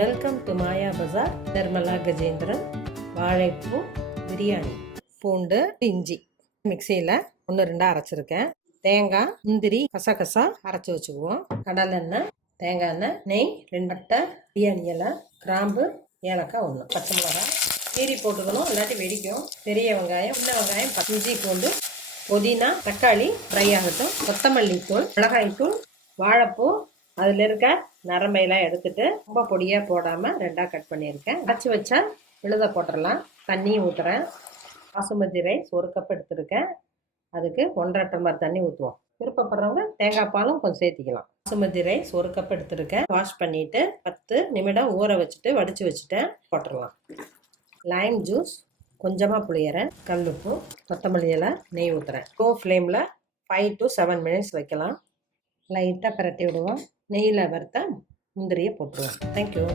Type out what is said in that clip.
Welcome to மாயா பஜார். நிர்மலா கஜேந்திரன். வாழைப்பூ பிரியாணி. பூண்டு, இஞ்சி மிக்சியில் 1-2 அரைச்சிருக்கேன். தேங்காய், முந்திரி, கசகசா அரைச்சி வச்சுக்குவோம். கடலெண்ணெய், தேங்காய் எண்ணெய், நெய், 2 பட்டை, பிரியாணி இலை, கிராம்பு, ஏலக்காய் 1, பச்சை மிளகாய் கீரி போட்டுக்கணும், இல்லாட்டி வெடிக்கும். பெரிய வெங்காயம், சின்ன வெங்காயம், இஞ்சி பூண்டு, புதினா, தக்காளி ஃப்ரை ஆகட்டும், கொத்தமல்லி தூள், மிளகாய் தூள், வாழைப்பூ அதில் இருக்க நரம்பையெல்லாம் எடுத்துட்டு ரொம்ப பொடியாக போடாமல் 2ஆக கட் பண்ணியிருக்கேன். அரைச்சி வச்சா விழுத போட்டுடலாம். தண்ணி ஊற்றுறேன். பாசுமதி ரைஸ் 1 கப் எடுத்துருக்கேன். அதுக்கு 1.5 டம்ளர் தண்ணி ஊற்றுவோம். விருப்பப்படுறவங்க தேங்காய் பாலும் கொஞ்சம் சேர்த்திக்கலாம். பாசுமதி ரைஸ் 1 கப் எடுத்துருக்கேன். வாஷ் பண்ணிவிட்டு 10 நிமிடம் ஊற வச்சுட்டு வடித்து வச்சுட்டேன். போட்டுடலாம். லைம் ஜூஸ் கொஞ்சமாக புளியறேன், கல்லுப்பு, கொத்தமல்லி இலை, நெய் ஊற்றுறேன். லோ ஃப்ளேமில் 5 to 7 மினிட்ஸ் வைக்கலாம். லைட்டாக பிரட்டி விடுவோம். நெய்யில் வறுத்த முந்திரியை போட்டுருவோம். தேங்க்யூ.